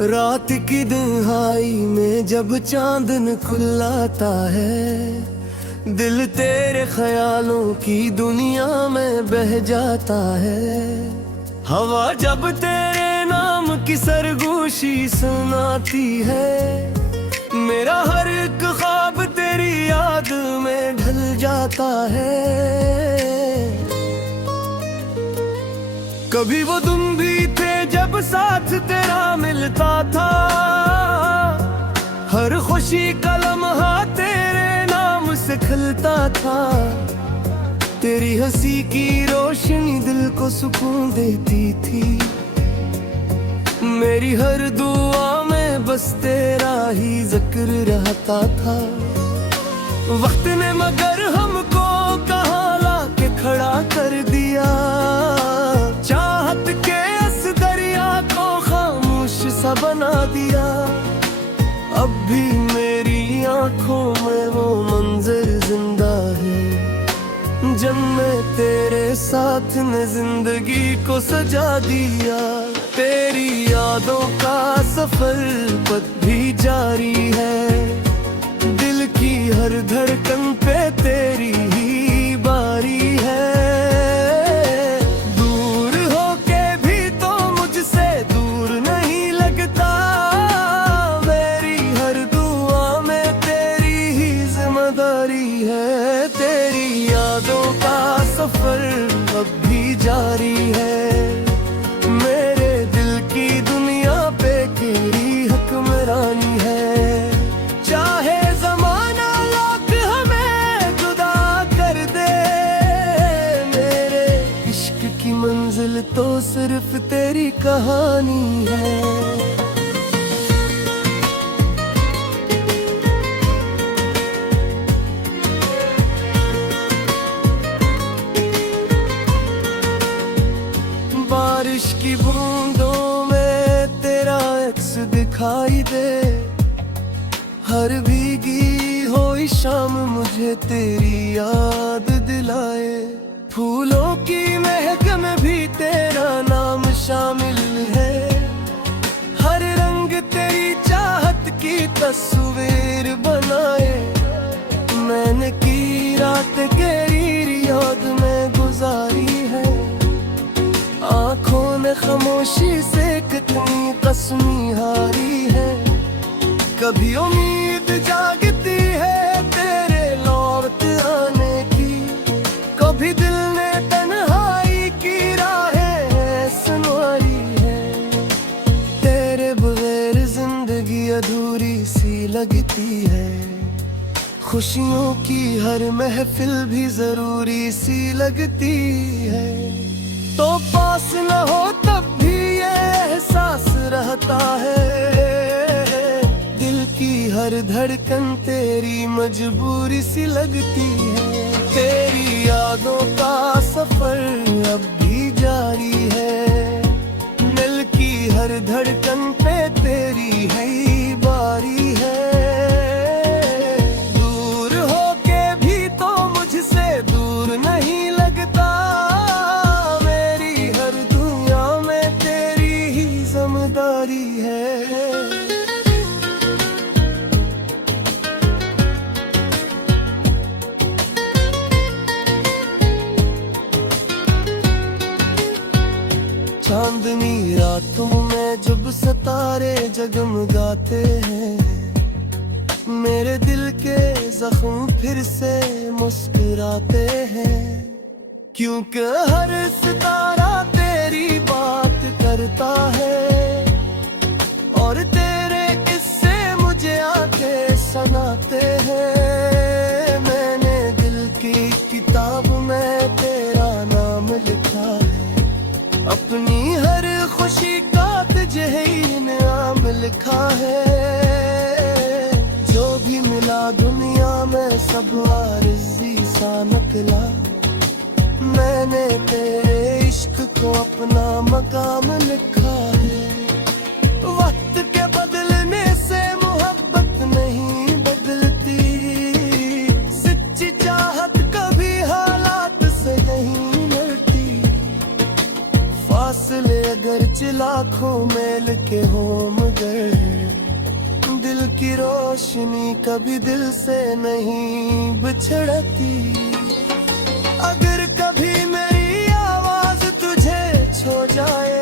रात की दुहाई में जब चांदन खुलाता है, दिल तेरे ख्यालों की दुनिया में बह जाता है। हवा जब तेरे नाम की सरगोशी सुनाती है, मेरा हर एक ख्वाब तेरी याद में ढल जाता है। कभी वो तुम भी थे जब साथ तेरा मिलता था, हर खुशी का लम्हा तेरे नाम से खिलता था। तेरी हंसी की रोशनी दिल को सुकून देती थी, मेरी हर दुआ में बस तेरा ही जिक्र रहता था। वक्त ने मगर हमको कहाँ लाके खड़ा कर दिया, चाहत के इस दरिया को खामोश सा बना दिया। अब भी मेरी आंखों में वो मंजर जिंदा है, जब मैं तेरे साथ ने जिंदगी को सजा दिया। तेरी यादों का सफर पथ भी जारी है, दिल की हर धड़कन पे तेरी ही बारी है। दूर होके भी तो मुझसे दूर नहीं लगता, मेरी हर दुआ में तेरी ही जिम्मेदारी है। तेरी यादों का सफर अब भी जारी है, मेरे दिल की दुनिया पे तेरी हुक्मरानी है। चाहे जमाना लाख हमें जुदा कर दे, मेरे इश्क की मंजिल तो सिर्फ तेरी कहानी है। बारिश की बूंदों में तेरा अक्स दिखाई दे, हर भीगी हुई शाम मुझे तेरी याद दिलाए। फूलों की महक में भी तेरा नाम शामिल है, हर रंग तेरी चाहत की तस्वीर बनाए। मैंने की रात तेरी याद में गुजारी है, आँखों ने खामोशी से कितनी कसमी हारी है। कभी उम्मीद जागती है तेरे लौट आने की, कभी दिल ने तन्हाई की राहें सुनवारी है। तेरे बगैर जिंदगी अधूरी सी लगती है, खुशियों की हर महफिल भी जरूरी सी लगती है। तो पास न हो तब भी ये एहसास रहता है, दिल की हर धड़कन तेरी मजबूरी सी लगती है। तेरी यादों का सफर अब भी जारी है, दिल की हर धड़कन पे तेरी है बारी है। दूर होके भी तो मुझसे दूर नहीं लगता, जिम्मेदारी है। चांदनी रातों में जब सितारे जगमगाते हैं, मेरे दिल के जख्म फिर से मुस्कुराते हैं। क्योंकि हर सितारा तेरी बात करता है, और तेरे किस्से मुझे आके सुनाते हैं। मैंने दिल की किताब में तेरा नाम लिखा है, अपनी हर खुशी का तुझे ही इनाम लिखा है। जो भी मिला दुनिया में सब आरज़ी सा निकला, मैंने तेरे इश्क को अपना मकाम लिखा है। वक्त के बदलने से मोहब्बत नहीं बदलती, सच्ची चाहत कभी हालात से नहीं मरती। फासले अगर लाखों मेल के हो मगर दिल की रोशनी कभी दिल से नहीं बिछड़ती। अगर कभी मेरी आवाज तुझे छो जाए,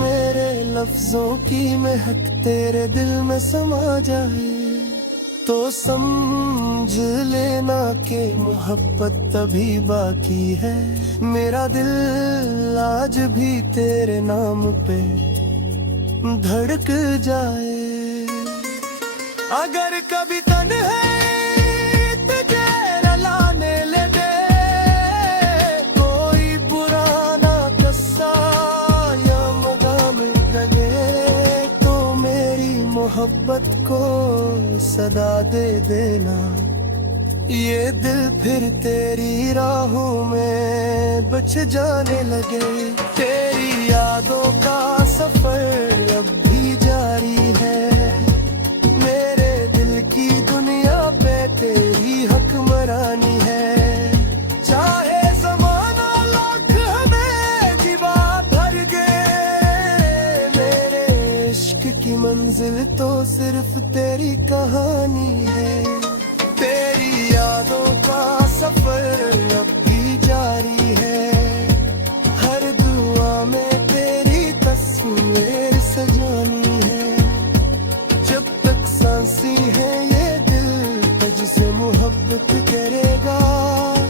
मेरे लफ्जों की महक तेरे दिल में समा जाए, तो समझ लेना कि मोहब्बत अभी बाकी है। मेरा दिल आज भी तेरे नाम पे धड़क जाए। अगर कभी तन्हाई तुझे रुलाने लगे, कोई पुराना किस्सा या मकाम लगे, तो मेरी मोहब्बत को सदा दे देना। ये दिल फिर तेरी राहों में बच जाने लगे। तेरी यादों का सफर अब भी जारी है, मेरे दिल की दुनिया पे तेरी हुक्मरानी है। चाहे ज़माना लाख हमें दीवा भर गए, मेरे इश्क की मंजिल तो सिर्फ तेरी कहानी है। तेरी यादों का सफर अब भी जारी है, हर दुआ में तेरी तस्वीर सजानी है। जब तक सांसी है ये दिल तुझसे मोहब्बत करेगा,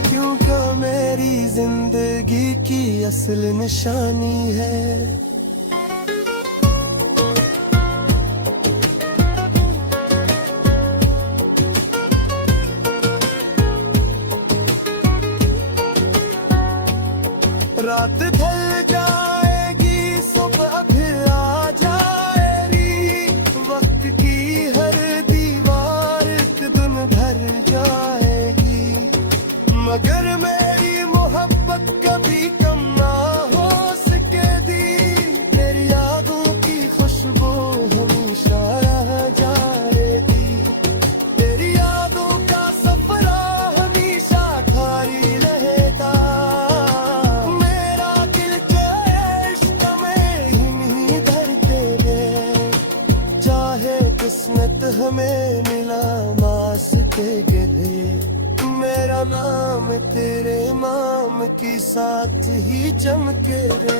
क्योंकि मेरी जिंदगी की असल निशानी है। रात ढल जाएगी सुबह फिर आ जाएगी, वक्त की हर दीवार एक दिन भर जाएगी, मगर मेरी मोहब्बत कभी कम ना हो सकेगी। तेरी यादों की खुशबू हमेशा रह जाएगी, तेरी यादों का सफरा हमेशा खारी रहेगा। किस्मत हमें मिला वास्ते गए, मेरा नाम तेरे नाम की साथ ही चमके रे।